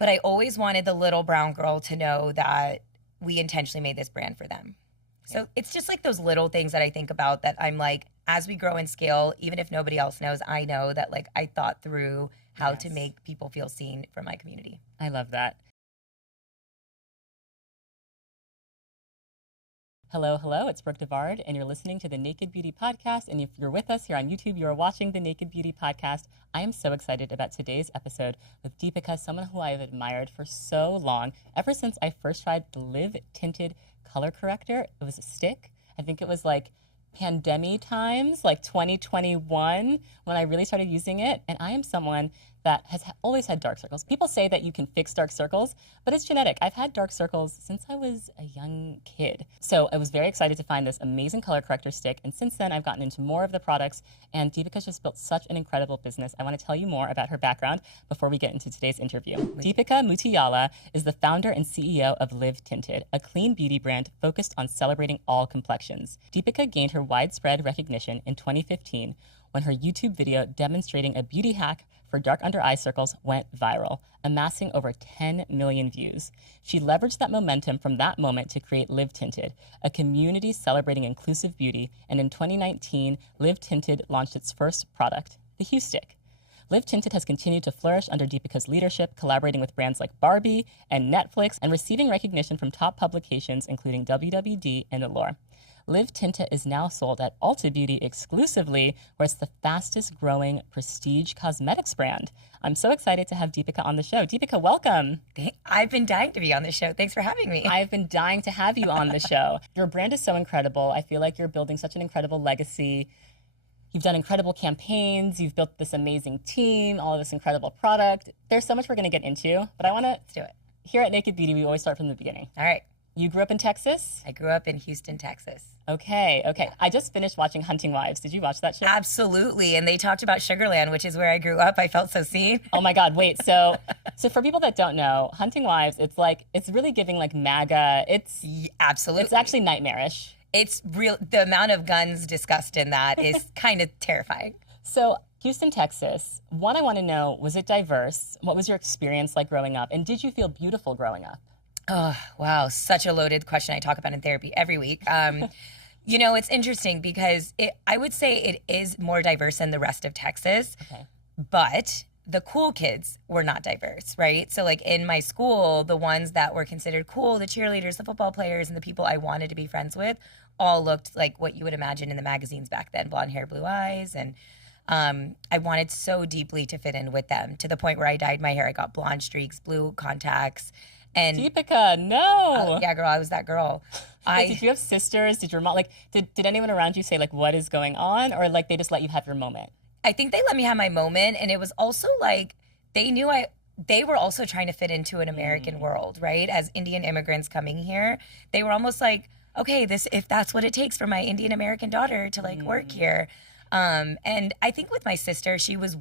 But I always wanted the little brown girl to know that we intentionally made this brand for them. So it's just like those little things that I think about that I'm like, as we grow and scale, even if nobody else knows, I know that like I thought through how to make people feel seen from my community. I love that. Hello, it's Brooke Devard, and you're listening to the Naked Beauty Podcast. And if you're with us here on YouTube, you are watching the Naked Beauty Podcast. I am so excited about today's episode with Deepika, someone who I have admired for so long, ever since I first tried the Live Tinted color corrector. It was a stick. I think it was like pandemic times, like 2021, when I really started using it. And I am someone that has always had dark circles. People say that you can fix dark circles, but it's genetic. I've had dark circles since I was a young kid. So I was very excited to find this amazing color corrector stick. And since then, I've gotten into more of the products. And Deepika's just built such an incredible business. I want to tell you more about her background before we get into today's interview. Deepica Mutyala is the founder and CEO of Live Tinted, a clean beauty brand focused on celebrating all complexions. Deepika gained her widespread recognition in 2015 when her YouTube video demonstrating a beauty hack for dark under eye circles went viral, amassing over 10 million views. She leveraged that momentum from that moment to create Live Tinted, a community celebrating inclusive beauty, and in 2019, Live Tinted launched its first product, the Huestick. Live Tinted has continued to flourish under Deepika's leadership, collaborating with brands like Barbie and Netflix, and receiving recognition from top publications including WWD and Allure. Live Tinted is now sold at Ulta Beauty exclusively, where it's the fastest growing prestige cosmetics brand. I'm so excited to have Deepika on the show. Deepika, welcome. I've been dying to be on the show. Thanks for having me. I've been dying to have you on the show. Your brand is so incredible. I feel like you're building such an incredible legacy. You've done incredible campaigns. You've built this amazing team, all of this incredible product. There's so much we're going to get into, but I want to... Let's do it. Here at Naked Beauty, we always start from the beginning. All right. You grew up in Texas? I grew up in Houston, Texas. Okay. Yeah. I just finished watching Hunting Wives. Did you watch that show? Absolutely. And they talked about Sugarland, which is where I grew up. I felt so seen. Oh my God, wait. So for people that don't know, Hunting Wives, it's really giving like MAGA. Absolutely. It's actually nightmarish. It's real. The amount of guns discussed in that is kind of terrifying. So Houston, Texas, one, I want to know, was it diverse? What was your experience like growing up? And did you feel beautiful growing up? Oh, wow. Such a loaded question I talk about in therapy every week. You know, it's interesting because I would say it is more diverse than the rest of Texas, but the cool kids were not diverse, right? So like in my school, the ones that were considered cool, the cheerleaders, the football players, and the people I wanted to be friends with all looked like what you would imagine in the magazines back then, blonde hair, blue eyes. And I wanted so deeply to fit in with them to the point where I dyed my hair. I got blonde streaks, blue contacts. And Deepika, no. Yeah, girl, I was that girl. Wait, did you have sisters? Did your mom, did anyone around you say, like, what is going on? Or, like, they just let you have your moment? I think they let me have my moment. And it was also, like, they were also trying to fit into an American world, right? As Indian immigrants coming here, they were almost like, okay, if that's what it takes for my Indian American daughter to, like, work here. And I think with my sister,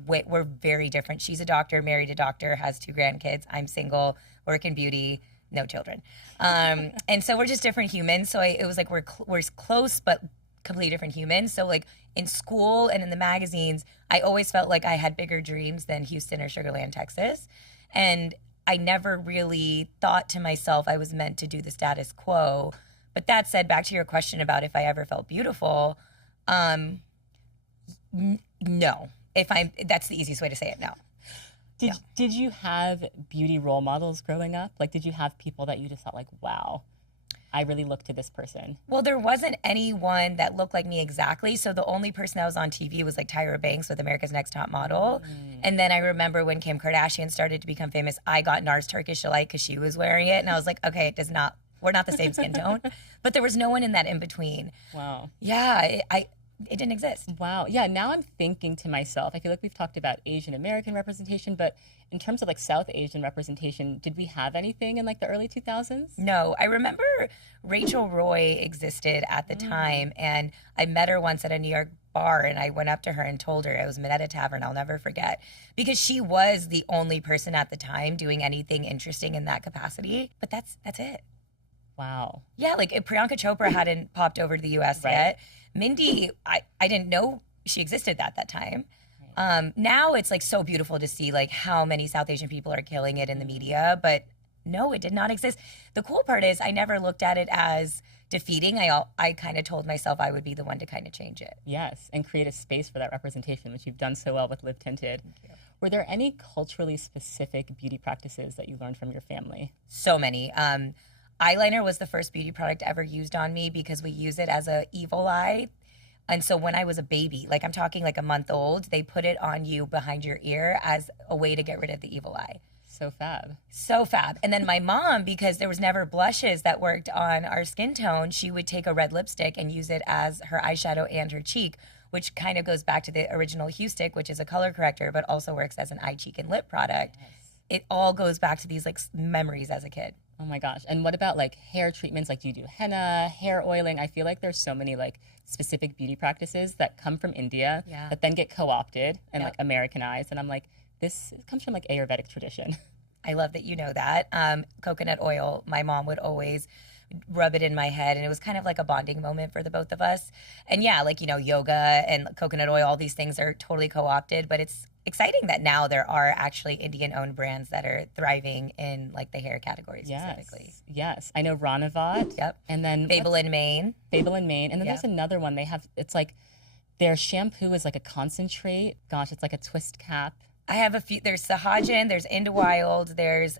we're very different. She's a doctor, married a doctor, has 2 grandkids. I'm single, work in beauty, no children. And so we're just different humans. So it was like we're close, but completely different humans. So like in school and in the magazines, I always felt like I had bigger dreams than Houston or Sugarland, Texas. And I never really thought to myself I was meant to do the status quo. But that said, back to your question about if I ever felt beautiful, no. That's the easiest way to say it, no. Did you have beauty role models growing up? Like, did you have people that you just thought like, wow, I really look to this person? Well, there wasn't anyone that looked like me exactly. So the only person that was on TV was like Tyra Banks with America's Next Top Model. And then I remember when Kim Kardashian started to become famous, I got NARS Turkish Delight because she was wearing it. And I was like, okay, we're not the same skin tone. But there was no one in that in between. Wow. Yeah, it didn't exist. Wow. Yeah, now I'm thinking to myself, I feel like we've talked about Asian American representation, but in terms of like South Asian representation, did we have anything in like the early 2000s? No, I remember Rachel Roy existed at the time, and I met her once at a New York bar, and I went up to her and told her, it was Minetta Tavern, I'll never forget, because she was the only person at the time doing anything interesting in that capacity. But that's it. Wow. Yeah, like if Priyanka Chopra hadn't popped over to the U.S. yet. Mindy, I didn't know she existed at that time. Now it's like so beautiful to see like how many South Asian people are killing it in the media, but no, it did not exist. The cool part is I never looked at it as defeating. I kind of told myself I would be the one to kind of change it. Yes, and create a space for that representation, which you've done so well with Live Tinted. Were there any culturally specific beauty practices that you learned from your family? So many. Eyeliner was the first beauty product ever used on me because we use it as a evil eye. And so when I was a baby, like I'm talking like a month old, they put it on you behind your ear as a way to get rid of the evil eye. So fab. So fab. And then my mom, because there was never blushes that worked on our skin tone, she would take a red lipstick and use it as her eyeshadow and her cheek, which kind of goes back to the original Huestick, which is a color corrector, but also works as an eye, cheek, and lip product. Yes. It all goes back to these like memories as a kid. Oh my gosh. And what about like hair treatments? Like do you do henna, hair oiling? I feel like there's so many like specific beauty practices that come from India that then get co-opted and like Americanized. And I'm like, this comes from like Ayurvedic tradition. I love that you know that. Coconut oil, my mom would always rub it in my head, and it was kind of like a bonding moment for the both of us. And yeah, like, you know, yoga and coconut oil, all these things are totally co-opted, but it's exciting that now there are actually Indian-owned brands that are thriving in like the hair category specifically. Yes. I know Ranavat. Yep. And then Fable in Maine. Fable in Maine. And then there's another one. They have, it's like their shampoo is like a concentrate. Gosh, it's like a twist cap. I have a few. There's Sahajan, there's Indawild, there's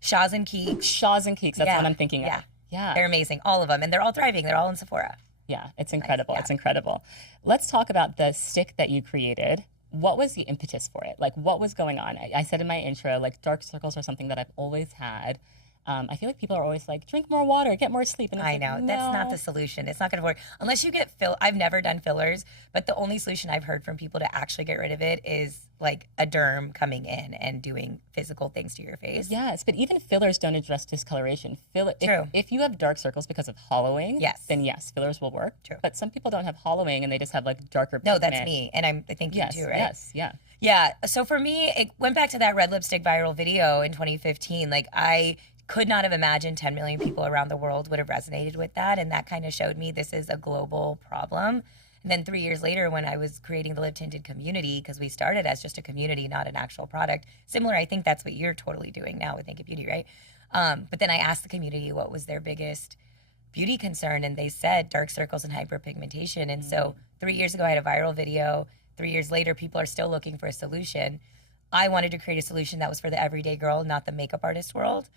Shaw's and Keeks. Shaw's and Keeks, that's what I'm thinking of. Yeah. They're amazing, all of them. And they're all thriving. They're all in Sephora. Yeah, it's incredible. It's incredible. Let's talk about the stick that you created. What was the impetus for it? Like, what was going on? I said in my intro, like, dark circles are something that I've always had. I feel like people are always like, drink more water, get more sleep. And I know. Like, no. That's not the solution. It's not going to work. Unless you get I've never done fillers, but the only solution I've heard from people to actually get rid of it is like a derm coming in and doing physical things to your face. Yes, but even fillers don't address discoloration. True. If you have dark circles because of hollowing, then yes, fillers will work. True. But some people don't have hollowing and they just have like darker No, pigment. that's me. And I think you too, right? Yes, yeah. Yeah. So for me, it went back to that red lipstick viral video in 2015. Like I could not have imagined 10 million people around the world would have resonated with that. And that kind of showed me this is a global problem. And then 3 years later, when I was creating the Live Tinted community, because we started as just a community, not an actual product, similar, I think that's what you're totally doing now with Naked Beauty, right? But then I asked the community what was their biggest beauty concern, and they said dark circles and hyperpigmentation. And so 3 years ago, I had a viral video. 3 years later, people are still looking for a solution. I wanted to create a solution that was for the everyday girl, not the makeup artist world.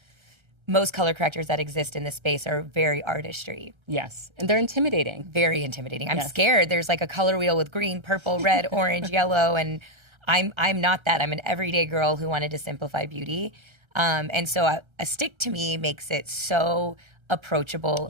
Most color correctors that exist in this space are very artistry. Yes, and they're intimidating. Very intimidating. I'm scared. There's like a color wheel with green, purple, red, orange, yellow, and I'm not that. I'm an everyday girl who wanted to simplify beauty. And so a stick to me makes it so approachable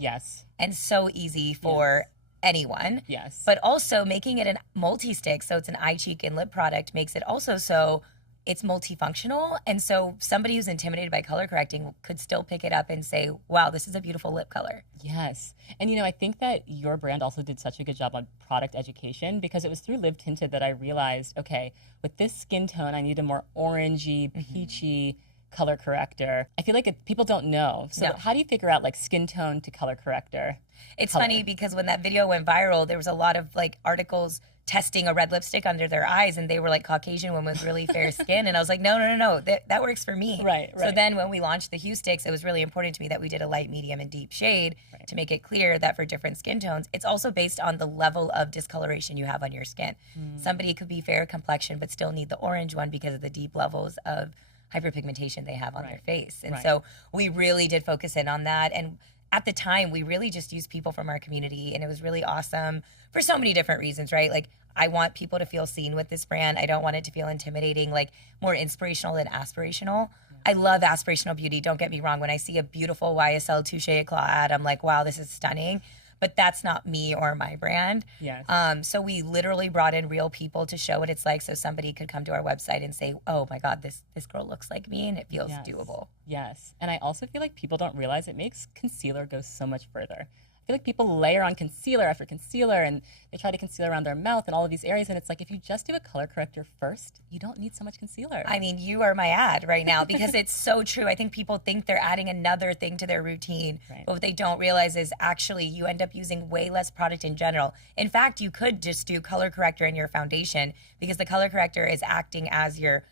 and so easy for anyone. Yes. But also making it a multi-stick, so it's an eye, cheek, and lip product, makes it also so it's multifunctional. And so somebody who's intimidated by color correcting could still pick it up and say, wow, this is a beautiful lip color. Yes. And, you know, I think that your brand also did such a good job on product education, because it was through Live Tinted that I realized, okay, with this skin tone, I need a more orangey, peachy color corrector. I feel like people don't know. So how do you figure out like skin tone to color corrector? It's funny because when that video went viral, there was a lot of like articles testing a red lipstick under their eyes, and they were like Caucasian women with really fair skin. And I was like, no, that works for me. Right. So then when we launched the Huesticks, it was really important to me that we did a light, medium, and deep shade to make it clear that for different skin tones, it's also based on the level of discoloration you have on your skin. Somebody could be fair complexion but still need the orange one because of the deep levels of hyperpigmentation they have on their face. And so we really did focus in on that. And at the time, we really just used people from our community, and it was really awesome for so many different reasons, right? Like, I want people to feel seen with this brand. I don't want it to feel intimidating, like more inspirational than aspirational. I love aspirational beauty. Don't get me wrong. When I see a beautiful YSL Touche Eclat ad, I'm like, wow, this is stunning. But that's not me or my brand. Yes. So we literally brought in real people to show what it's like, so somebody could come to our website and say, oh my God, this girl looks like me, and it feels doable. Yes. And I also feel like people don't realize it makes concealer go so much further. feel like people layer on concealer after concealer, and they try to conceal around their mouth and all of these areas. And it's like, if you just do a color corrector first, you don't need so much concealer. I mean, you are my ad right now because it's so true. I think people think they're adding another thing to their routine, Right. but what they don't realize is actually you end up using way less product in general. In fact, you could just do color corrector in your foundation because the color corrector is acting as your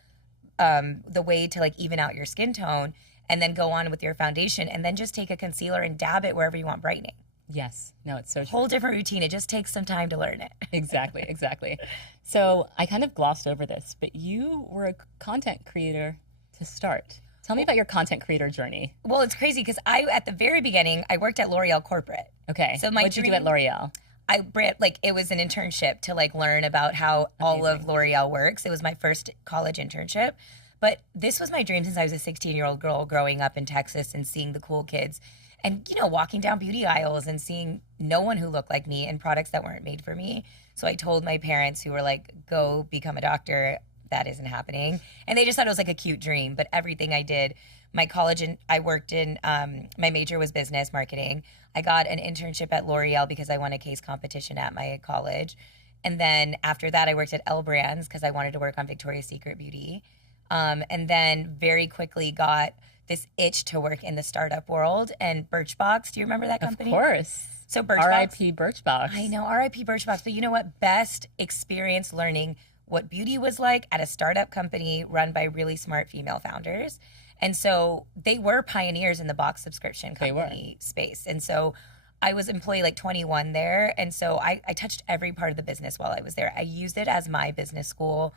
the way to like even out your skin tone, and then go on with your foundation, and then just take a concealer and dab it wherever you want brightening. Yes. No, it's so true. Whole different routine. It just takes some time to learn it. Exactly, exactly. So I kind of glossed over this, but you were a content creator to start. Tell me about your content creator journey. Well, it's crazy because at the very beginning, I worked at L'Oreal corporate. Okay. So my What'd you do at L'Oreal? It was an internship to like learn about how all of L'Oreal works. It was my first college internship. But this was my dream since I was a 16-year-old girl growing up in Texas and seeing the cool kids and, walking down beauty aisles and seeing no one who looked like me and products that weren't made for me. So I told my parents, who were like, go become a doctor. That isn't happening. And they just thought it was like a cute dream. But everything I did, my college, and I worked in, my major was business marketing. I got an internship at L'Oreal because I won a case competition at my college. And then after that, I worked at L Brands because I wanted to work on Victoria's Secret Beauty. And then very quickly got this itch to work in the startup world. And Birchbox, do you remember that company? Of course. So Birchbox. R.I.P. Birchbox. I know, R.I.P. Birchbox. But you know what? Best experience learning what beauty was like at a startup company run by really smart female founders. And so they were pioneers in the box subscription company space. And so I was employee like 21 there. And so I touched every part of the business while I was there. I used it as my business school.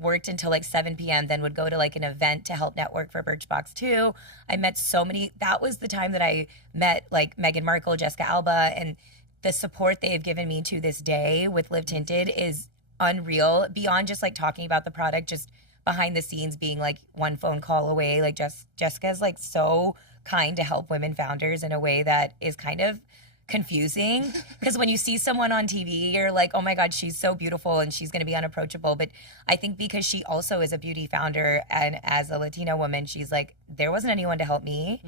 Worked until like 7 p.m., then would go to like an event to help network for Birchbox too. I met so many, that was the time that I met like Meghan Markle, Jessica Alba, and the support they have given me to this day with Live Tinted is unreal. Beyond just like talking about the product, just behind the scenes being like one phone call away. Like Jessica's like so kind to help women founders in a way that is kind of confusing because when you see someone on TV, you're like, oh my God, she's so beautiful and she's going to be unapproachable. But I think because she also is a beauty founder and as a Latina woman, she's like, there wasn't anyone to help me.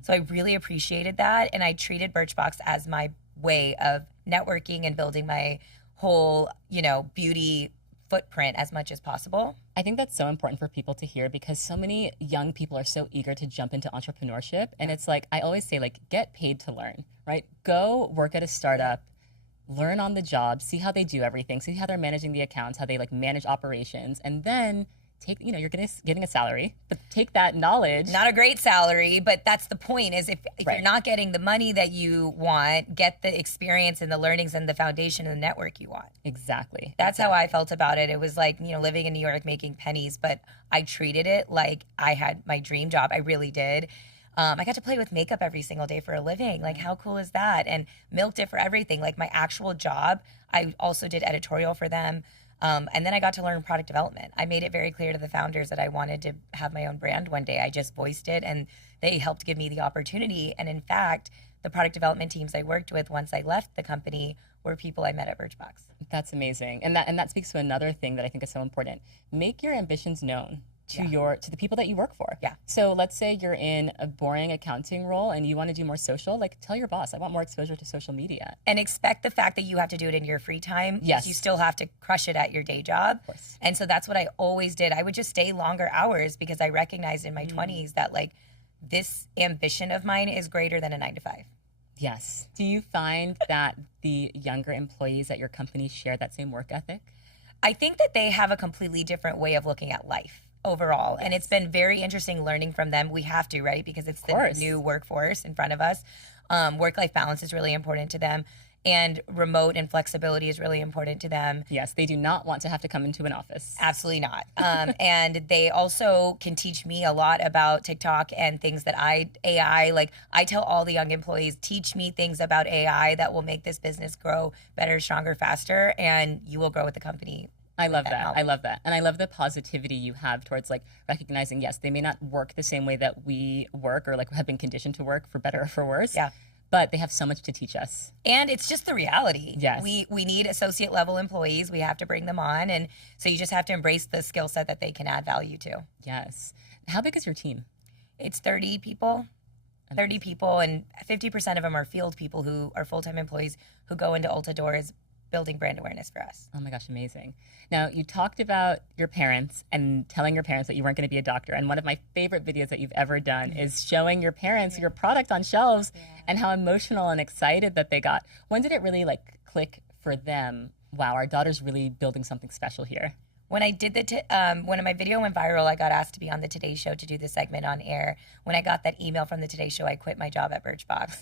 So I really appreciated that. And I treated Birchbox as my way of networking and building my whole, beauty footprint as much as possible. I think that's so important for people to hear because so many young people are so eager to jump into entrepreneurship. And it's like, I always say, like, get paid to learn, right? Go work at a startup, learn on the job, see how they do everything, see how they're managing the accounts, how they like manage operations, and then take, you're getting a salary, but take that knowledge. Not a great salary, but that's the point is if Right. you're not getting the money that you want, get the experience and the learnings and the foundation and the network you want. Exactly. That's how I felt about it. It was like, living in New York making pennies, but I treated it like I had my dream job. I really did. I got to play with makeup every single day for a living. Like, how cool is that? And milked it for everything. Like, my actual job, I also did editorial for them. And then I got to learn product development. I made it very clear to the founders that I wanted to have my own brand one day. I just voiced it, and they helped give me the opportunity. And in fact, the product development teams I worked with once I left the company were people I met at Birchbox. That's amazing. And that speaks to another thing that I think is so important. Make your ambitions known to the people that you work for. Yeah. So let's say you're in a boring accounting role and you want to do more social, like tell your boss, I want more exposure to social media. And expect the fact that you have to do it in your free time. Yes. You still have to crush it at your day job. Of course. And so that's what I always did. I would just stay longer hours because I recognized in my 20s that like this ambition of mine is greater than a 9 to 5. Yes. Do you find that the younger employees at your company share that same work ethic? I think that they have a completely different way of looking at life overall. And it's been very interesting learning from them. We have to, right? Because it's the new workforce in front of us. Work-life balance is really important to them. And remote and flexibility is really important to them. Yes, they do not want to have to come into an office. Absolutely not. And they also can teach me a lot about TikTok and things that AI, like I tell all the young employees, teach me things about AI that will make this business grow better, stronger, faster, and you will grow with the company. I love that. I love that. And I love the positivity you have towards like recognizing, yes, they may not work the same way that we work or like have been conditioned to work for better or for worse. Yeah. But they have so much to teach us. And it's just the reality. Yes. We need associate level employees. We have to bring them on. And so you just have to embrace the skill set that they can add value to. Yes. How big is your team? It's 30 people. 30 people, and 50% of them are field people who are full-time employees who go into Ulta doors building brand awareness for us. Oh my gosh, amazing. Now, you talked about your parents and telling your parents that you weren't going to be a doctor. And one of my favorite videos that you've ever done is showing your parents your product on shelves and how emotional and excited that they got. When did it really like click for them? Wow, our daughter's really building something special here. When I did when my video went viral, I got asked to be on the Today Show to do the segment on air. When I got that email from the Today Show, I quit my job at Birchbox.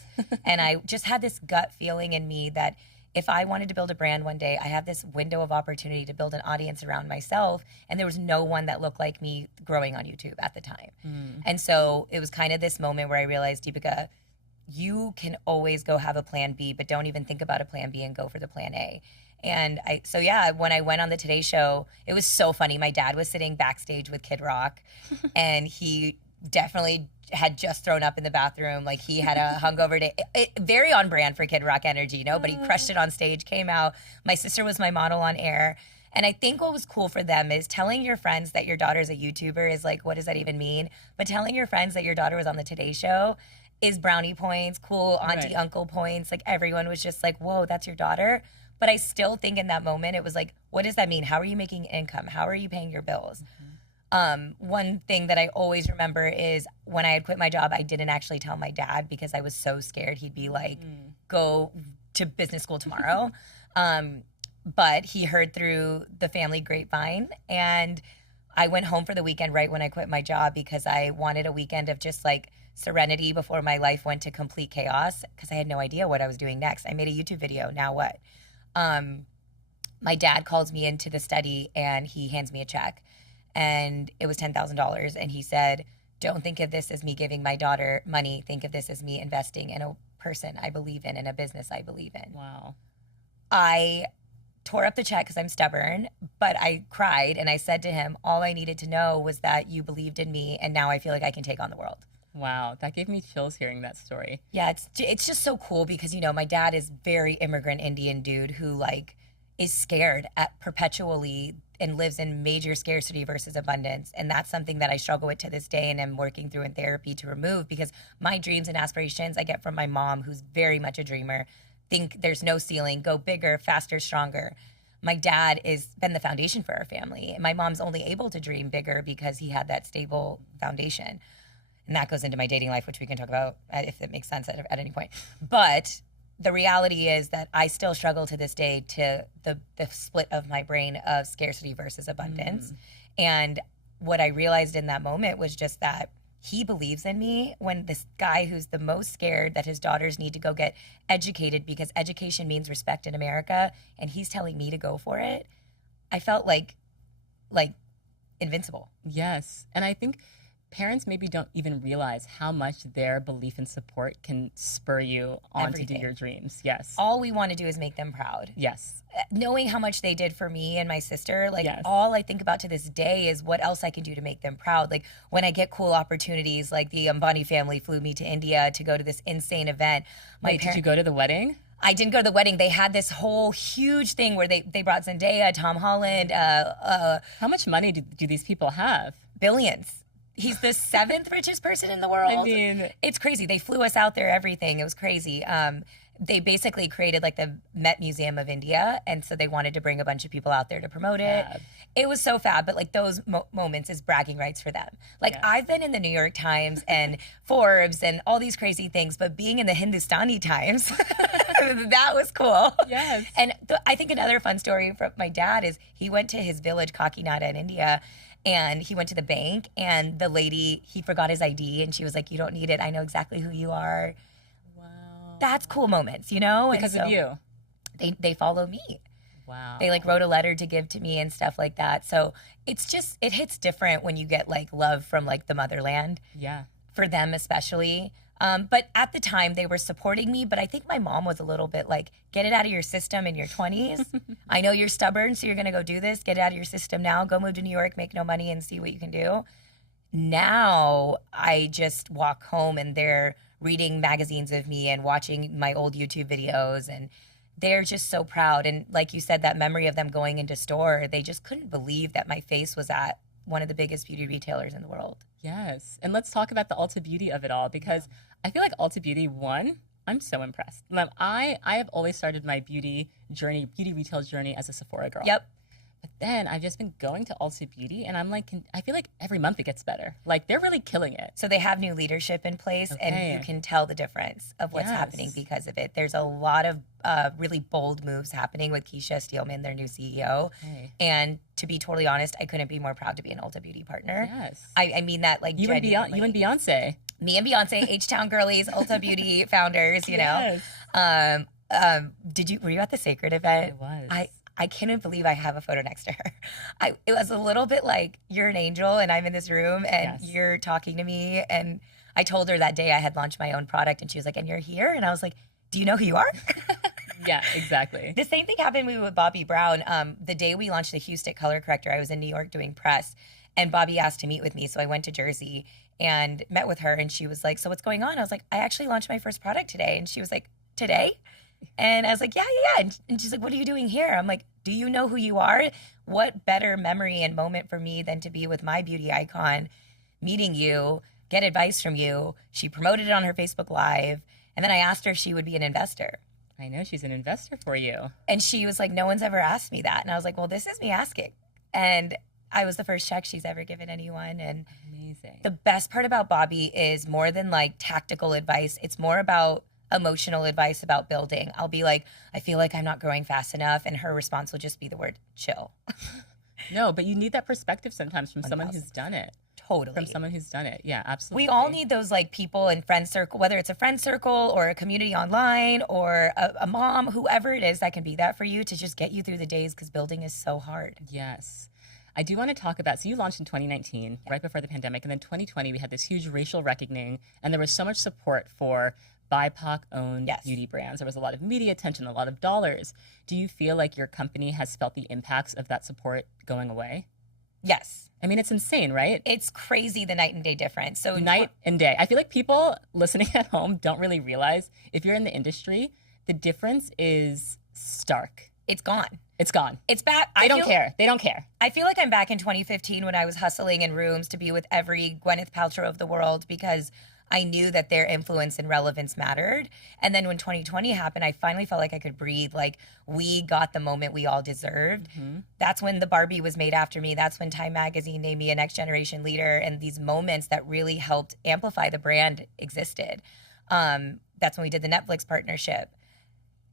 And I just had this gut feeling in me that if I wanted to build a brand one day, I have this window of opportunity to build an audience around myself. And there was no one that looked like me growing on YouTube at the time. And so it was kind of this moment where I realized, Deepika, you can always go have a plan B, but don't even think about a plan B and go for the plan A. And when I went on the Today Show, it was so funny. My dad was sitting backstage with Kid Rock, and he definitely had just thrown up in the bathroom. Like, he had a hungover day. Very on brand for Kid Rock energy, you know, but he crushed it on stage, came out. My sister was my model on air. And I think what was cool for them is telling your friends that your daughter's a YouTuber is like, what does that even mean? But telling your friends that your daughter was on the Today Show is brownie points, cool auntie, uncle points. Like, everyone was just like, whoa, that's your daughter. But I still think in that moment, it was like, what does that mean? How are you making income? How are you paying your bills? One thing that I always remember is when I had quit my job, I didn't actually tell my dad because I was so scared he'd be like, go to business school tomorrow. But he heard through the family grapevine, and I went home for the weekend right when I quit my job because I wanted a weekend of just like serenity before my life went to complete chaos because I had no idea what I was doing next. I made a YouTube video. Now what? My dad calls me into the study and he hands me a check, and it was $10,000. And he said, don't think of this as me giving my daughter money. Think of this as me investing in a person I believe in a business I believe in. Wow. I tore up the check because I'm stubborn, but I cried and I said to him, all I needed to know was that you believed in me, and now I feel like I can take on the world. Wow, that gave me chills hearing that story. Yeah, it's just so cool because, you know, my dad is very immigrant Indian dude who like is scared at perpetually and lives in major scarcity versus abundance. And that's something that I struggle with to this day and am working through in therapy to remove, because my dreams and aspirations I get from my mom, who's very much a dreamer. Think there's no ceiling, go bigger, faster, stronger. My dad has been the foundation for our family. And my mom's only able to dream bigger because he had that stable foundation. And that goes into my dating life, which we can talk about if it makes sense at any point. But the reality is that I still struggle to this day to the split of my brain of scarcity versus abundance. And what I realized in that moment was just that he believes in me when this guy who's the most scared that his daughters need to go get educated because education means respect in America, and he's telling me to go for it. I felt like invincible. Yes. And I think parents maybe don't even realize how much their belief and support can spur you on to do your dreams. Yes. All we want to do is make them proud. Yes. Knowing how much they did for me and my sister, like all I think about to this day is what else I can do to make them proud. Like when I get cool opportunities, like the Ambani family flew me to India to go to this insane event. Did you go to the wedding? I didn't go to the wedding. They had this whole huge thing where they brought Zendaya, Tom Holland. How much money do these people have? Billions. He's the 7th richest person in the world. I mean, it's crazy. They flew us out there, everything. It was crazy. They basically created like the Met Museum of India. And so they wanted to bring a bunch of people out there to promote it. It was so fab. But like those moments is bragging rights for them. Like I've been in the New York Times and Forbes and all these crazy things, but being in the Hindustani Times, that was cool. Yes. And I think another fun story from my dad is he went to his village, Kakinada in India, and he went to the bank, and the lady, he forgot his ID, and she was like, you don't need it. I know exactly who you are. Wow. That's cool moments, you know? Because of you. They follow me. Wow. They like wrote a letter to give to me and stuff like that. So it's just, it hits different when you get like love from like the motherland. Yeah. For them especially. But at the time they were supporting me, but I think my mom was a little bit like, get it out of your system in your 20s. I know you're stubborn, so you're gonna go do this. Get it out of your system now. Go move to New York, make no money, and see what you can do. Now I just walk home and they're reading magazines of me and watching my old YouTube videos, and they're just so proud. And like you said, that memory of them going into store, they just couldn't believe that my face was at one of the biggest beauty retailers in the world. Yes. And let's talk about the Ulta Beauty of it all, because I feel like Ulta Beauty, one, I'm so impressed. I have always started my beauty retail journey as a Sephora girl. Yep. But then I've just been going to Ulta Beauty, and I'm like, I feel like every month it gets better. Like, they're really killing it. So they have new leadership in place, and you can tell the difference of what's happening because of it. There's a lot of really bold moves happening with Keisha Steelman, their new CEO. And to be totally honest, I couldn't be more proud to be an Ulta Beauty partner. Yes. I mean that like you and Beyonce. Me and Beyonce, H-Town girlies, Ulta Beauty founders, you know. Were you at the Sacred event? I was. I can't believe I have a photo next to her. It was a little bit like, you're an angel and I'm in this room and you're talking to me. And I told her that day I had launched my own product and she was like, and you're here? And I was like, do you know who you are? Yeah, exactly. The same thing happened with Bobbi Brown. The day we launched the Huestick color corrector, I was in New York doing press and Bobbi asked to meet with me. So I went to Jersey and met with her and she was like, so what's going on? I was like, I actually launched my first product today. And she was like, today? And I was like, yeah. And she's like, what are you doing here? I'm like, do you know who you are? What better memory and moment for me than to be with my beauty icon, meeting you, get advice from you. She promoted it on her Facebook Live. And then I asked her if she would be an investor. I know, she's an investor for you. And she was like, no one's ever asked me that. And I was like, well, this is me asking. And I was the first check she's ever given anyone. And amazing. The best part about Bobbi is more than like tactical advice. It's more about emotional advice about building. I'll be like, I feel like I'm not growing fast enough. And her response will just be the word chill. No, but you need that perspective sometimes from someone who's done it. Totally. From someone who's done it. Yeah, absolutely. We all need those like people in friend circle, whether it's a friend circle or a community online or a mom, whoever it is that can be that for you to just get you through the days because building is so hard. Yes. I do want to talk about, so you launched in 2019, right before the pandemic, and then 2020 we had this huge racial reckoning and there was so much support for BIPOC-owned beauty brands. There was a lot of media attention, a lot of dollars. Do you feel like your company has felt the impacts of that support going away? Yes. I mean, it's insane, right? It's crazy, the night and day difference. So night and day. I feel like people listening at home don't really realize, if you're in the industry, the difference is stark. It's gone. It's gone. It's back. They don't care. They don't care. I feel like I'm back in 2015 when I was hustling in rooms to be with every Gwyneth Paltrow of the world because I knew that their influence and relevance mattered. And then when 2020 happened, I finally felt like I could breathe. Like, we got the moment we all deserved. Mm-hmm. That's when the Barbie was made after me. That's when Time Magazine named me a next generation leader. And these moments that really helped amplify the brand existed. That's when we did the Netflix partnership.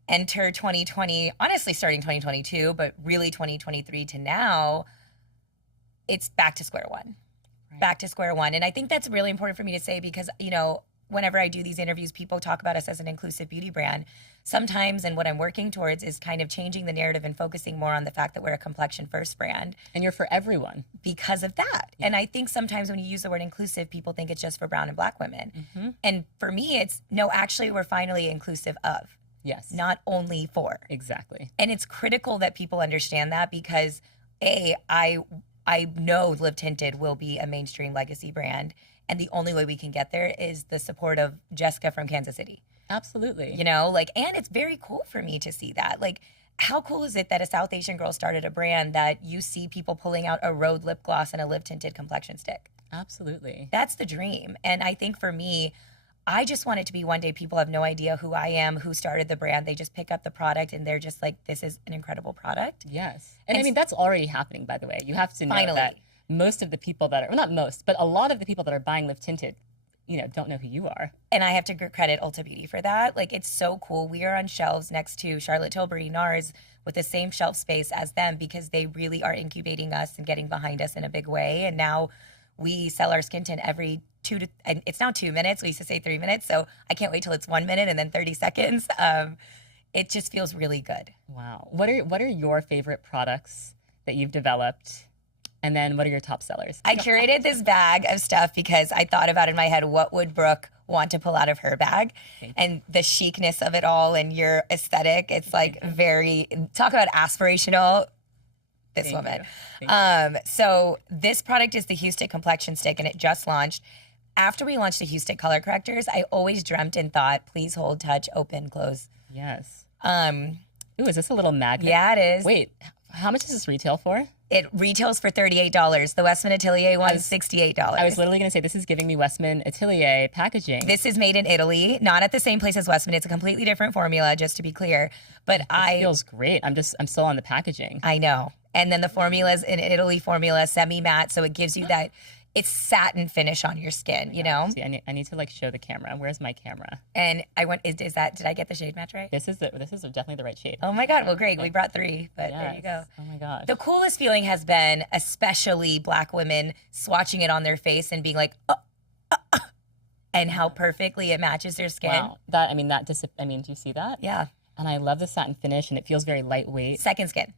Enter 2020, honestly starting 2022, but really 2023 to now, it's back to square one. Back to square one. And I think that's really important for me to say because, you know, whenever I do these interviews, people talk about us as an inclusive beauty brand. Sometimes, and what I'm working towards is kind of changing the narrative and focusing more on the fact that we're a complexion first brand. And you're for everyone. Because of that. Yeah. And I think sometimes when you use the word inclusive, people think it's just for brown and black women. Mm-hmm. And for me, it's, no, actually, we're finally inclusive of. Yes. Not only for. Exactly. And it's critical that people understand that because, I know Live Tinted will be a mainstream legacy brand. And the only way we can get there is the support of Jessica from Kansas City. Absolutely. You know, like, and it's very cool for me to see that. Like, how cool is it that a South Asian girl started a brand that you see people pulling out a Rhode lip gloss and a Live Tinted complexion stick? Absolutely. That's the dream. And I think for me, I just want it to be one day people have no idea who I am, who started the brand. They just pick up the product and they're just like, this is an incredible product. Yes. And I mean, that's already happening, by the way. You have to know that most of the people that are, well, not most, but a lot of the people that are buying Live Tinted, you know, don't know who you are. And I have to credit Ulta Beauty for that. Like, it's so cool. We are on shelves next to Charlotte Tilbury, NARS, with the same shelf space as them because they really are incubating us and getting behind us in a big way. And now we sell our skin tint every and it's now 2 minutes. We used to say 3 minutes. So I can't wait till it's 1 minute and then 30 seconds. It just feels really good. Wow. What are your favorite products that you've developed? And then what are your top sellers? I curated this bag of stuff because I thought about in my head, what would Brooke want to pull out of her bag? And the chicness of it all and your aesthetic. It's like talk about aspirational. This woman. So this product is the Huestick Complexion Stick and it just launched. After we launched the Huestick color correctors, I always dreamt and thought, please hold, touch, open, close. Yes. Ooh, is this a little magnet? Yeah, it is. Wait, how much does this retail for? It retails for $38. The Westman Atelier one's $68. I was literally going to say, this is giving me Westman Atelier packaging. This is made in Italy, not at the same place as Westman. It's a completely different formula, just to be clear. But It feels great. I'm still on the packaging. I know. And then the formula's an Italy formula, semi-matte, so it gives you that, it's satin finish on your skin, you know? See, I need to like show the camera. Where's my camera? And I went, did I get the shade match right? This is definitely the right shade. Oh my God, well great, we brought 3, but there you go. Oh my gosh. The coolest feeling has been, especially Black women, swatching it on their face and being like, and how perfectly it matches their skin. Wow. Do you see that? Yeah. And I love the satin finish, and it feels very lightweight. Second skin.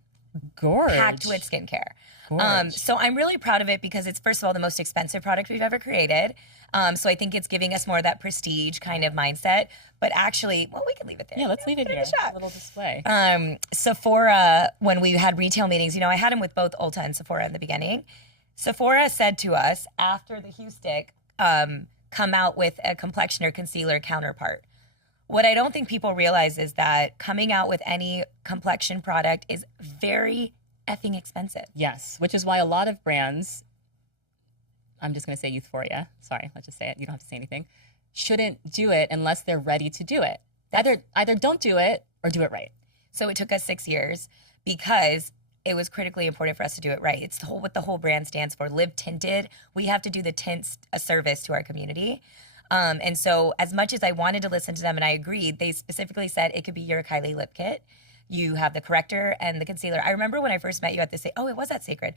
Gorge. Packed with skincare. Gorge. So I'm really proud of it because it's, first of all, the most expensive product we've ever created. So I think it's giving us more of that prestige kind of mindset. But actually, well, we can leave it there. Yeah, let's leave it here. A little display. Sephora, when we had retail meetings, I had them with both Ulta and Sephora in the beginning. Sephora said to us, after the Huestick, come out with a complexioner concealer counterpart. What I don't think people realize is that coming out with any complexion product is very effing expensive. Yes, which is why a lot of brands, I'm just going to say Euphoria, sorry, let's just say it, you don't have to say anything, shouldn't do it unless they're ready to do it. Either don't do it or do it right. So it took us 6 years because it was critically important for us to do it right. It's what the whole brand stands for. Live Tinted. We have to do the tints a service to our community. And so as much as I wanted to listen to them and I agreed, they specifically said it could be your Kylie lip kit. You have the corrector and the concealer. I remember when I first met you at this, it was at Sacred.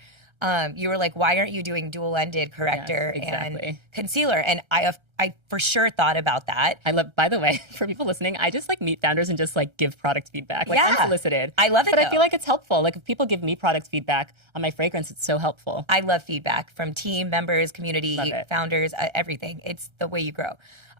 You were like, why aren't you doing dual-ended corrector and concealer? And I for sure thought about that. By the way, for people listening, I just like meet founders and just like give product feedback, like unsolicited. I love it, but I feel like it's helpful. Like if people give me product feedback on my fragrance, it's so helpful. I love feedback from team members, community, founders, everything. It's the way you grow.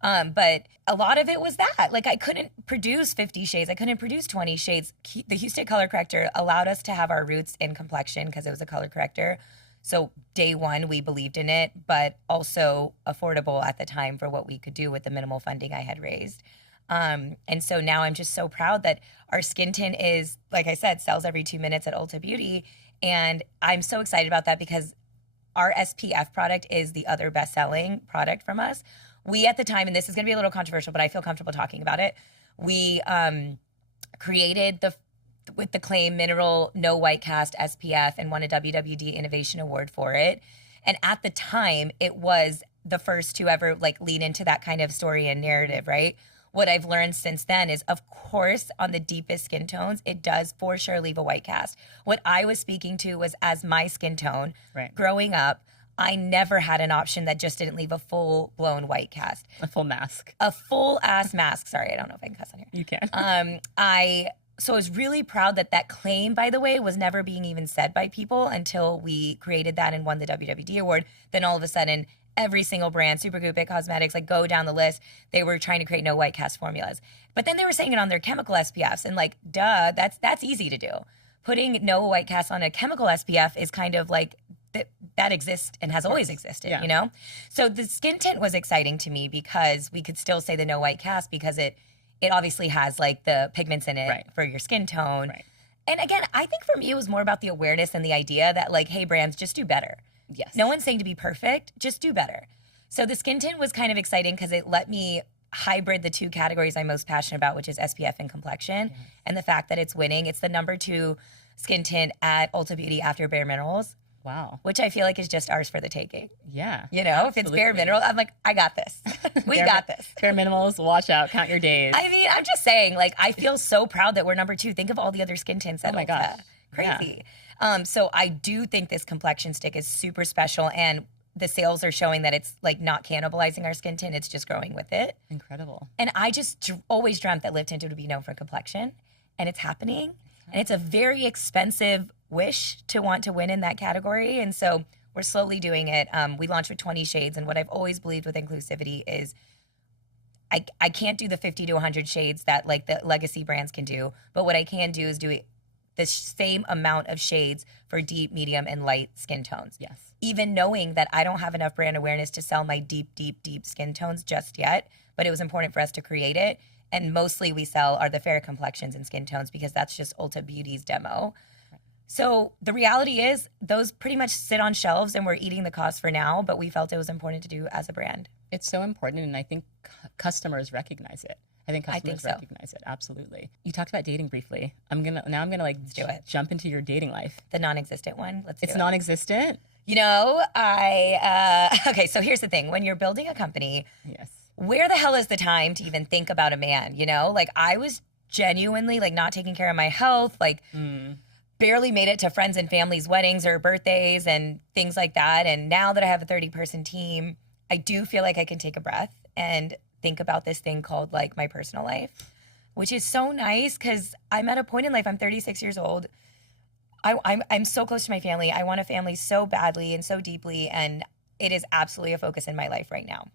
But a lot of it was that. Like I couldn't produce 50 shades. I couldn't produce 20 shades. The Huestick color corrector allowed us to have our roots in complexion because it was a color corrector. So day one, we believed in it, but also affordable at the time for what we could do with the minimal funding I had raised. And so now I'm just so proud that our skin tint is, like I said, sells every 2 minutes at Ulta Beauty. And I'm so excited about that because our SPF product is the other best-selling product from us. We, at the time, and this is going to be a little controversial, but I feel comfortable talking about it. We created with the claim mineral no white cast SPF and won a WWD Innovation Award for it. And at the time, it was the first to ever like lean into that kind of story and narrative, right? What I've learned since then is, of course, on the deepest skin tones, it does for sure leave a white cast. What I was speaking to was as my skin tone growing up. I never had an option that just didn't leave a full-blown white cast. A full mask. A full-ass mask. Sorry, I don't know if I can cuss on here. You can. So I was really proud that claim, by the way, was never being even said by people until we created that and won the WWD award. Then all of a sudden, every single brand, Supergoop, It Cosmetics, like go down the list, they were trying to create no white cast formulas. But then they were saying it on their chemical SPFs, and like, duh, that's easy to do. Putting no white cast on a chemical SPF is kind of like, that exists and has always existed, you know? So the skin tint was exciting to me because we could still say the no white cast because it obviously has like the pigments in it for your skin tone. Right. And again, I think for me it was more about the awareness and the idea that like, hey, brands, just do better. Yes. No one's saying to be perfect, just do better. So the skin tint was kind of exciting because it let me hybrid the 2 categories I'm most passionate about, which is SPF and complexion. Yes. And the fact that it's winning. It's the number 2 skin tint at Ulta Beauty after Bare Minerals. Wow. Which I feel like is just ours for the taking. Yeah. You know, absolutely. If it's Bare Mineral, I'm like, I got this. We got this. Bare Minerals, watch out, count your days. I mean, I'm just saying, like, I feel so proud that we're number 2. Think of all the other skin tints at Ulta. Gosh. Crazy. Yeah. So I do think this complexion stick is super special, and the sales are showing that it's like not cannibalizing our skin tint. It's just growing with it. Incredible. And I just always dreamt that Live Tinted would be known for complexion, and it's happening. And it's a very expensive wish to want to win in that category. And so we're slowly doing it. We launched with 20 shades. And what I've always believed with inclusivity is I can't do the 50 to 100 shades that like the legacy brands can do. But what I can do is do the same amount of shades for deep, medium, and light skin tones. Yes. Even knowing that I don't have enough brand awareness to sell my deep, deep, deep skin tones just yet. But it was important for us to create it. And mostly we sell are the fair complexions and skin tones because that's just Ulta Beauty's demo. So the reality is those pretty much sit on shelves and we're eating the cost for now, but we felt it was important to do as a brand. It's so important, and I think customers recognize it. I think customers so. recognize it, absolutely. You talked about dating briefly. I'm gonna like jump into your dating life. The non-existent one. Let's do it. It's non-existent? You know, okay, so here's the thing. When you're building a company, yes, where the hell is the time to even think about a man, you know? Like, I was genuinely, like, not taking care of my health, like, barely made it to friends and family's weddings or birthdays and things like that. And now that I have a 30-person team, I do feel like I can take a breath and think about this thing called, like, my personal life, which is so nice because I'm at a point in life, I'm 36 years old. I'm so close to my family. I want a family so badly and so deeply, and it is absolutely a focus in my life right now.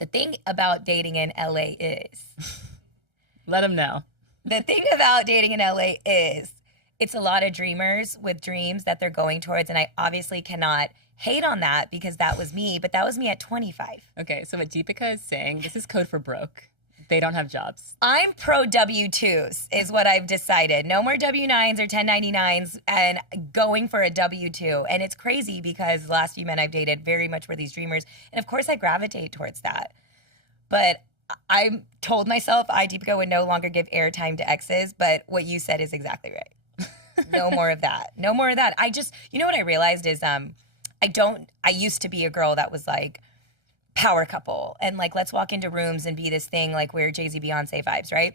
The thing about dating in LA is... Let them know. The thing about dating in LA is it's a lot of dreamers with dreams that they're going towards, and I obviously cannot hate on that because that was me, but that was me at 25. Okay, so what Deepika is saying, this is code for broke. They don't have jobs. I'm pro W-2s is what I've decided. No more W-9s or 1099s and going for a W-2. And it's crazy because the last few men I've dated very much were these dreamers. And of course I gravitate towards that. But I told myself Deepika, would no longer give airtime to exes. But what you said is exactly right. No more of that. No more of that. You know what I realized is I used to be a girl that was like, power couple and like let's walk into rooms and be this thing like we're Jay-Z Beyonce vibes, right?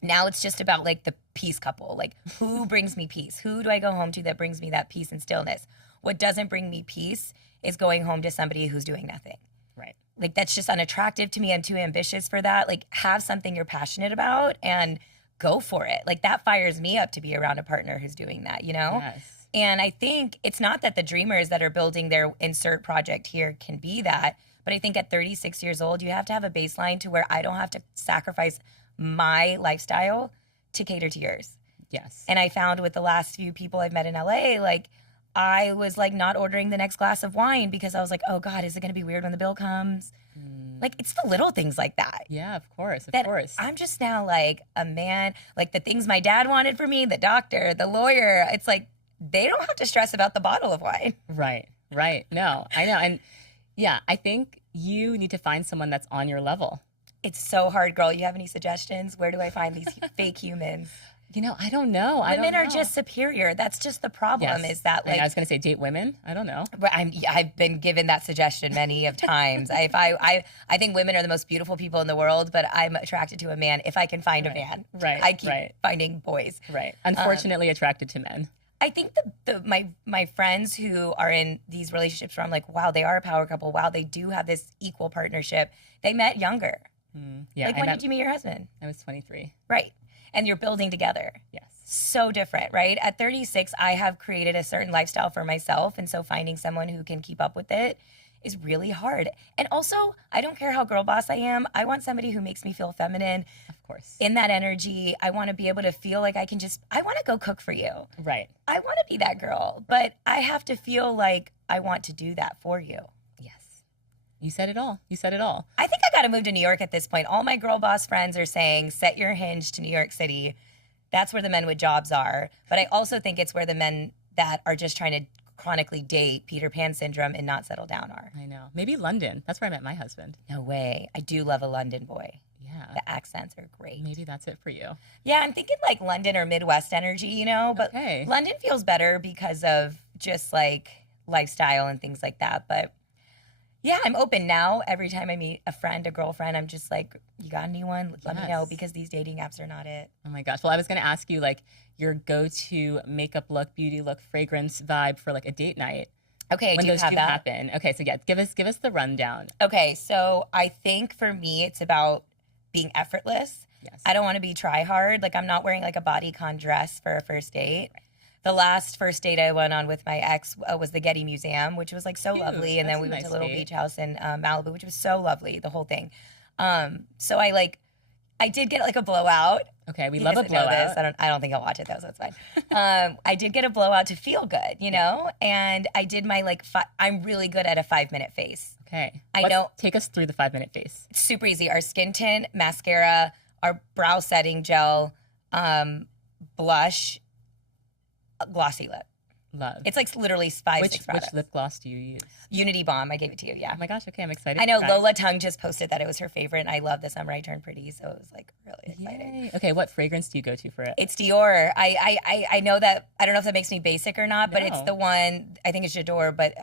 Now it's just about like the peace couple. Like who brings me peace? Who do I go home to that brings me that peace and stillness? What doesn't bring me peace is going home to somebody who's doing nothing. Right. Like that's just unattractive to me. I'm too ambitious for that. Like have something you're passionate about and go for it. Like that fires me up to be around a partner who's doing that, you know? Yes. And I think it's not that the dreamers that are building their insert project here can be that. But I think at 36 years old, you have to have a baseline to where I don't have to sacrifice my lifestyle to cater to yours. Yes. And I found with the last few people I've met in LA, like I was like not ordering the next glass of wine because I was like, oh God, is it going to be weird when the bill comes? Like it's the little things like that. Yeah, of course, of course. I'm just now like a man, like the things my dad wanted for me, the doctor, the lawyer. It's like they don't have to stress about the bottle of wine. Right. No, I know. And yeah, I think you need to find someone that's on your level. It's so hard, girl. You have any suggestions? Where do I find these fake humans? You know, I don't know. Women are just superior. That's just the problem. Yes. Is that like I was going to say date women? I don't know. I've been given that suggestion many of times. I think women are the most beautiful people in the world, but I'm attracted to a man if I can find a man. Right. I keep finding boys. Right. Unfortunately, attracted to men. I think my friends who are in these relationships where I'm like, wow, they are a power couple. Wow, they do have this equal partnership. They met younger. Yeah. Like when did you meet your husband? I was 23. Right. And you're building together. Yes. So different, right? At 36, I have created a certain lifestyle for myself. And so finding someone who can keep up with it is really hard. And also, I don't care how girl boss I am. I want somebody who makes me feel feminine. Of course. In that energy, I want to be able to feel like I want to go cook for you. Right. I want to be that girl, but I have to feel like I want to do that for you. Yes. You said it all. I think I got to move to New York at this point. All my girl boss friends are saying, set your hinge to New York City. That's where the men with jobs are. But I also think it's where the men that are just trying to chronically date Peter Pan syndrome and not settle down are. I know. Maybe London. That's where I met my husband. No way. I do love a London boy. Yeah. The accents are great. Maybe that's it for you. Yeah, I'm thinking like London or Midwest energy, you know? But okay. London feels better because of just like lifestyle and things like that. But yeah, I'm open now. Every time I meet a friend, a girlfriend, I'm just like, you got anyone? Let me know, because these dating apps are not it. Oh my gosh. Well, I was going to ask you like your go-to makeup look, beauty look, fragrance vibe for like a date night. Okay, when do those have do that happen. Okay, so yeah, give us the rundown. Okay, so I think for me, it's about being effortless. Yes. I don't want to be try hard. Like I'm not wearing like a bodycon dress for a first date. Right. The last first date I went on with my ex was the Getty Museum, which was like so cute. lovely. And That's then we went to a little date. beach house in Malibu, which was so lovely, the whole thing. So I did get like a blowout. Okay, we love a doesn't know blowout. this. I don't think I'll watch it though, so it's fine. I did get a blowout to feel good, you know? And I did my I'm really good at a 5-minute face. Okay. I know. Take us through the 5-minute face. It's super easy. Our skin tint, mascara, our brow setting gel, blush, glossy lip. Love. It's like literally five, Which six products. lip gloss do you use? Unity Balm. I gave it to you. Yeah. Oh my gosh. Okay, I'm excited. I know to try. Lola Tongue just posted that it was her favorite, and I love the Summer I Turned Pretty, so it was like really exciting. Yay. Okay, what fragrance do you go to for it? It's Dior. I know that, I don't know if that makes me basic or not, but it's No. the one, I think it's J'adore, but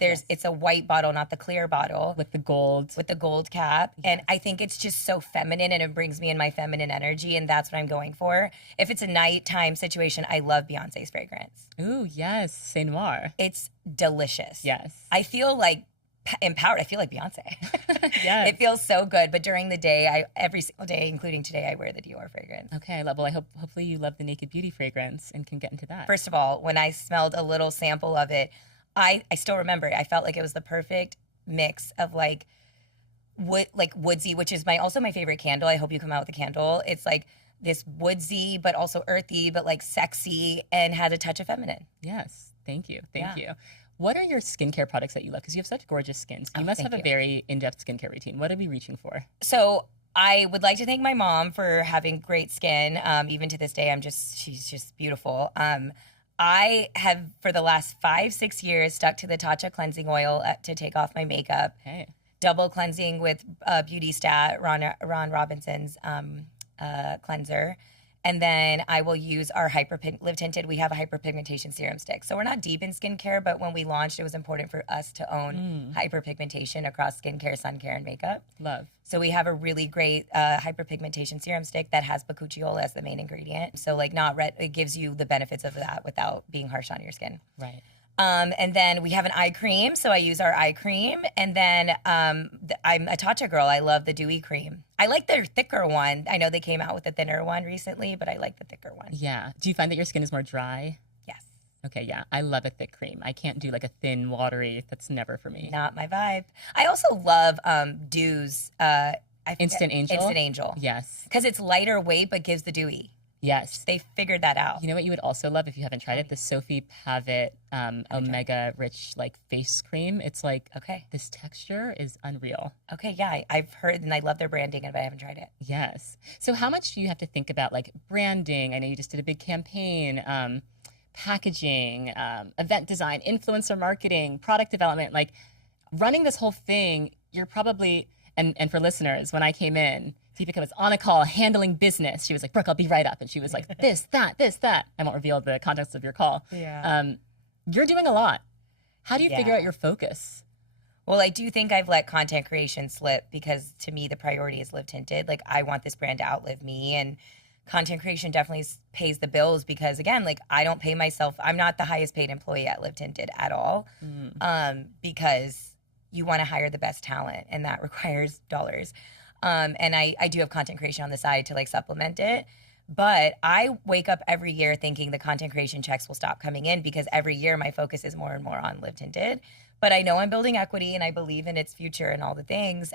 it's a white bottle, not the clear bottle. With the gold. With the gold cap. And I think it's just so feminine, and it brings me in my feminine energy, and that's what I'm going for. If it's a nighttime situation, I love Beyonce's fragrance. Ooh, yes. Saint Noir. It's delicious. Yes. I feel like empowered. I feel like Beyonce. Yes. It feels so good. But during the day, every single day, including today, I wear the Dior fragrance. Okay, I love. Well, hopefully you love the Naked Beauty fragrance and can get into that. First of all, when I smelled a little sample of it, I still remember it. I felt like it was the perfect mix of like woodsy, which is also my favorite candle. I hope you come out with a candle. It's like this woodsy, but also earthy, but like sexy, and has a touch of feminine. Yes. Thank you. Thank you. What are your skincare products that you love? Because you have such gorgeous skin. So you must have a very in-depth skincare routine. What are we reaching for? So I would like to thank my mom for having great skin. Even to this day, she's just beautiful. I have, for the last 5-6 years, stuck to the Tatcha cleansing oil to take off my makeup. Hey. Double cleansing with Beauty Stat, Ron Robinson's cleanser. And then I will use our Live Tinted. We have a hyperpigmentation serum stick. So we're not deep in skincare, but when we launched, it was important for us to own hyperpigmentation across skincare, sun care, and makeup. Love. So we have a really great hyperpigmentation serum stick that has bakuchiol as the main ingredient. So like it gives you the benefits of that without being harsh on your skin. Right. And then we have an eye cream, so I use our eye cream. And then I'm a Tatcha girl. I love the dewy cream. I like their thicker one. I know they came out with a thinner one recently, but I like the thicker one. Yeah. Do you find that your skin is more dry? Yes. Okay, yeah. I love a thick cream. I can't do like a thin, watery. That's never for me. Not my vibe. I also love Dew's Instant Angel? Instant Angel. Yes. Because it's lighter weight but gives the dewy. Yes. They figured that out. You know what you would also love if you haven't tried it? The Sophie Pavitt Omega Rich like face cream. It's like, this texture is unreal. Okay, yeah, I've heard, and I love their branding, but I haven't tried it. Yes. So how much do you have to think about like branding? I know you just did a big campaign, packaging, event design, influencer marketing, product development, like running this whole thing. You're probably, and for listeners, when I came in, Deepika was on a call handling business. She was like, Brooke, I'll be right up. And she was like, this, that. I won't reveal the context of your call. Yeah. You're doing a lot. How do you figure out your focus? Well, I do think I've let content creation slip because to me, the priority is Live Tinted. Like, I want this brand to outlive me. And content creation definitely pays the bills because, again, like, I don't pay myself. I'm not the highest paid employee at Live Tinted at all because you want to hire the best talent, and that requires dollars. And I do have content creation on the side to like supplement it. But I wake up every year thinking the content creation checks will stop coming in because every year my focus is more and more on Live Tinted. But I know I'm building equity and I believe in its future and all the things.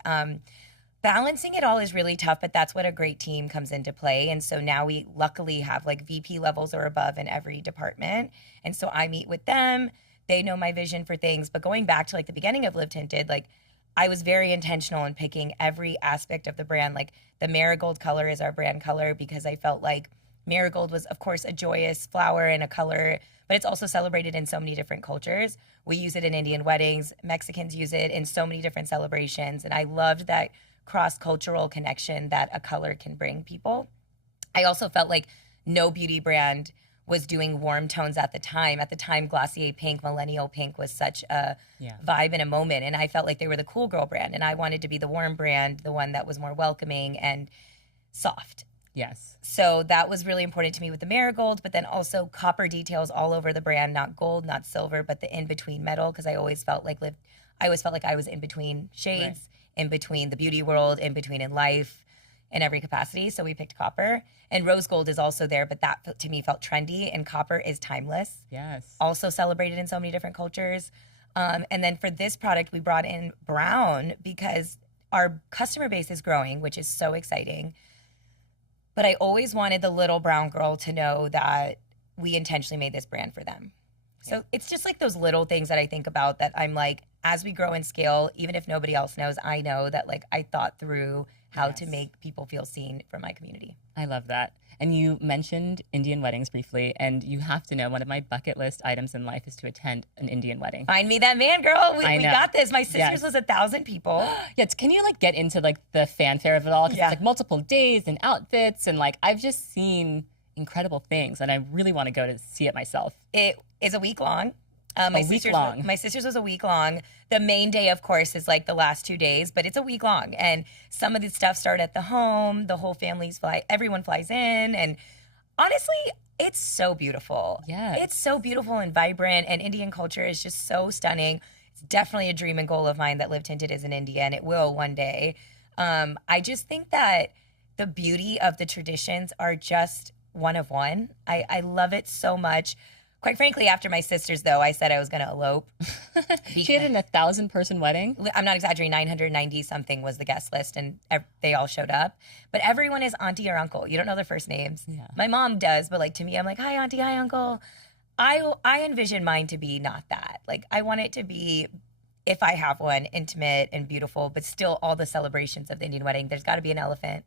Balancing it all is really tough, but that's what a great team comes into play. And so now we luckily have like VP levels or above in every department. And so I meet with them. They know my vision for things. But going back to like the beginning of Live Tinted, like I was very intentional in picking every aspect of the brand. Like the marigold color is our brand color because I felt like marigold was, of course, a joyous flower and a color, but it's also celebrated in so many different cultures. We use it in Indian weddings. Mexicans use it in so many different celebrations. And I loved that cross-cultural connection that a color can bring people. I also felt like no beauty brand was doing warm tones at the time. At the time, Glossier Pink, Millennial Pink was such a vibe in a moment. And I felt like they were the cool girl brand. And I wanted to be the warm brand, the one that was more welcoming and soft. Yes. So that was really important to me with the marigold, but then also copper details all over the brand, not gold, not silver, but the in-between metal, because I always felt like I was in between shades, in between the beauty world, in between in life, in every capacity. So we picked copper. And rose gold is also there, but that to me felt trendy, and copper is timeless. Yes. Also celebrated in so many different cultures. And then for this product, we brought in brown because our customer base is growing, which is so exciting. But I always wanted the little brown girl to know that we intentionally made this brand for them. So it's just like those little things that I think about that I'm like, as we grow in scale, even if nobody else knows, I know that like I thought through how to make people feel seen from my community. I love that. And you mentioned Indian weddings briefly, and you have to know one of my bucket list items in life is to attend an Indian wedding. Find me that man, girl. We got this. My sister's Yes. was 1,000 people. Yes. Can you like get into like the fanfare of it all? Because Yeah. it's like multiple days and outfits, and like I've just seen incredible things, and I really want to go to see it myself. It is a week long. A week long. My sister's was a week long. The main day, of course, is like the last 2 days, but it's a week long. And some of the stuff start at the home. The whole everyone flies in. And honestly, it's so beautiful. Yes. It's so beautiful and vibrant. And Indian culture is just so stunning. It's definitely a dream and goal of mine that Live Tinted is in India, and it will one day. I just think that the beauty of the traditions are just one of one. I love it so much. Quite frankly, after my sister's, though, I said I was going to elope. She had an 1,000-person wedding. I'm not exaggerating. 990 something was the guest list, and they all showed up. But everyone is auntie or uncle. You don't know their first names. Yeah. My mom does, but like to me, I'm like, hi auntie, hi uncle. I envision mine to be not that. Like I want it to be, if I have one, intimate and beautiful, but still all the celebrations of the Indian wedding. There's got to be an elephant.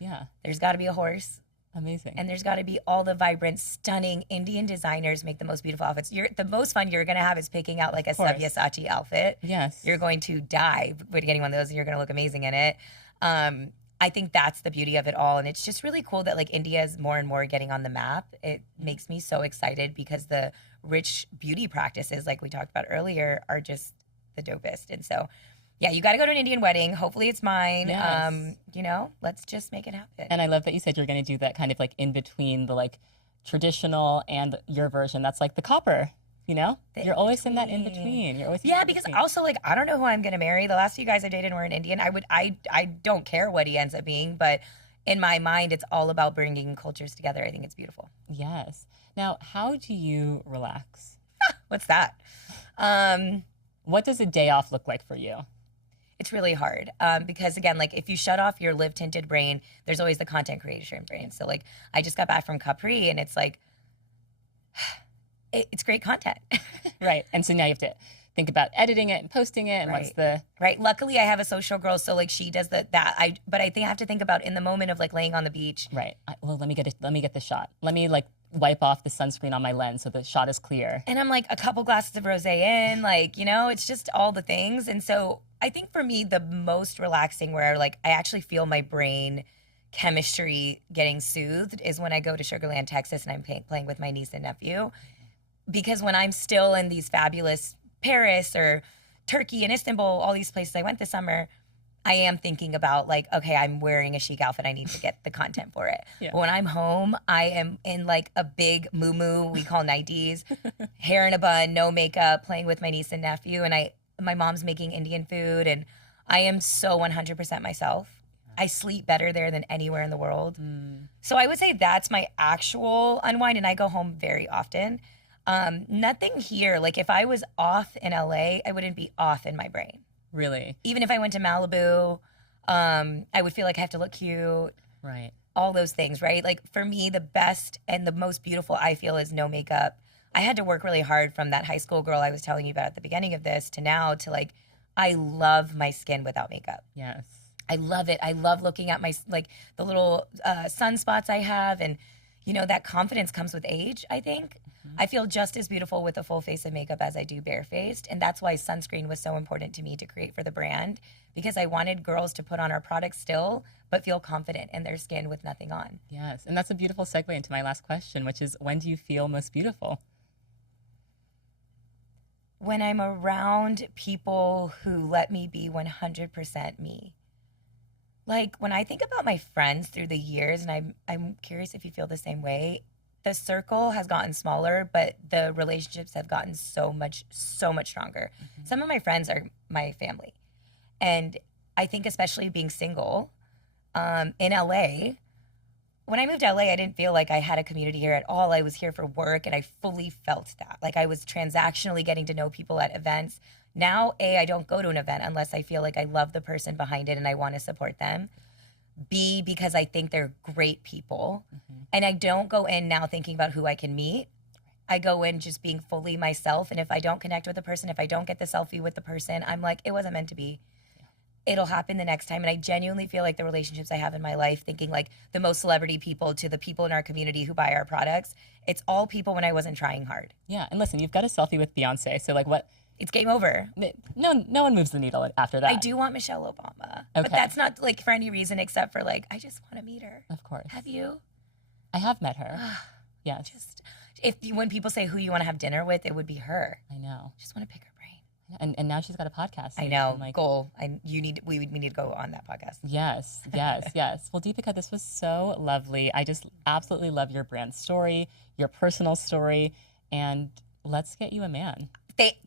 Yeah. There's got to be a horse. Amazing. And there's got to be all the vibrant, stunning Indian designers make the most beautiful outfits. The most fun you're going to have is picking out like a Sabyasachi outfit. Yes. You're going to die with getting one of those, and you're going to look amazing in it. I think that's the beauty of it all. And it's just really cool that like India is more and more getting on the map. It makes me so excited because the rich beauty practices, like we talked about earlier, are just the dopest. And so, yeah, you got to go to an Indian wedding. Hopefully it's mine. Yes. Let's just make it happen. And I love that you said you're going to do that kind of like in between the like traditional and your version. That's like the copper, you know? You're always in that in between. You're always because also like I don't know who I'm going to marry. The last few guys I dated were an Indian. I don't care what he ends up being, but in my mind it's all about bringing cultures together. I think it's beautiful. Yes. Now, how do you relax? What's that? What does a day off look like for you? It's really hard because, again, like if you shut off your Live Tinted brain, there's always the content creation brain. So, like, I just got back from Capri, and it's like, it's great content. Right. And so now you have to think about editing it and posting it, and what's the... Right. Luckily, I have a social girl, so, like, she does but I have to think about in the moment of, like, laying on the beach. Right. Let me get the shot. Let me, like, wipe off the sunscreen on my lens so the shot is clear. And I'm, like, a couple glasses of rosé in, like, it's just all the things. And so I think for me, the most relaxing where, like, I actually feel my brain chemistry getting soothed is when I go to Sugarland, Texas, and I'm playing with my niece and nephew. Because when I'm still in these fabulous Paris or Turkey and Istanbul, all these places I went this summer, I am thinking about like, okay, I'm wearing a chic outfit. I need to get the content for it. Yeah. But when I'm home, I am in like a big muumuu, we call nighties, hair in a bun, no makeup, playing with my niece and nephew. And my mom's making Indian food, and I am so 100% myself. I sleep better there than anywhere in the world. So I would say that's my actual unwind, and I go home very often. Nothing here. Like if I was off in LA, I wouldn't be off in my brain. Really? Even if I went to Malibu, I would feel like I have to look cute. Right. All those things, right? Like for me, the best and the most beautiful I feel is no makeup. I had to work really hard from that high school girl I was telling you about at the beginning of this to now to like, I love my skin without makeup. Yes. I love it. I love looking at my, like the little sunspots I have. And, that confidence comes with age, I think. I feel just as beautiful with a full face of makeup as I do barefaced. And that's why sunscreen was so important to me to create for the brand, because I wanted girls to put on our products still, but feel confident in their skin with nothing on. Yes. And that's a beautiful segue into my last question, which is, when do you feel most beautiful? When I'm around people who let me be 100% me. Like when I think about my friends through the years, and I'm curious if you feel the same way, the circle has gotten smaller, but the relationships have gotten so much stronger. Mm-hmm. Some of my friends are my family. And I think especially being single in LA, when I moved to LA, I didn't feel like I had a community here at all. I was here for work, and I fully felt that. Like I was transactionally getting to know people at events. Now, I don't go to an event unless I feel like I love the person behind it and I want to support them. B, because I think they're great people. Mm-hmm. And I don't go in now thinking about who I can meet. I go in just being fully myself. And if I don't connect with the person, if I don't get the selfie with the person, I'm like, it wasn't meant to be. It'll happen the next time. And I genuinely feel like the relationships I have in my life, thinking like the most celebrity people to the people in our community who buy our products, it's all people when I wasn't trying hard. Yeah, and listen, you've got a selfie with Beyonce, so like what? It's game over. No one moves the needle after that. I do want Michelle Obama, Okay. but that's not like for any reason except for like I just want to meet her. Of course. Have you? I have met her. Yes. Just when people say who you want to have dinner with, it would be her. I know. Just want to pick her brain. And now she's got a podcast. I know. I'm like, goal. We need to go on that podcast. Yes. Well, Deepika, this was so lovely. I just absolutely love your brand story, your personal story, and let's get you a man.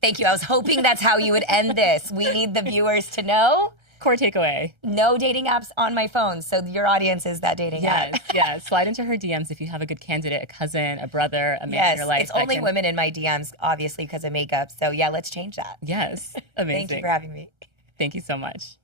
Thank you. I was hoping that's how you would end this. We need the viewers to know. Core takeaway. No dating apps on my phone. So your audience is that dating app. Yes. Slide into her DMs if you have a good candidate, a cousin, a brother, a man in your life. It's only women in my DMs, obviously, because of makeup. So yeah, let's change that. Yes. Amazing. Thank you for having me. Thank you so much.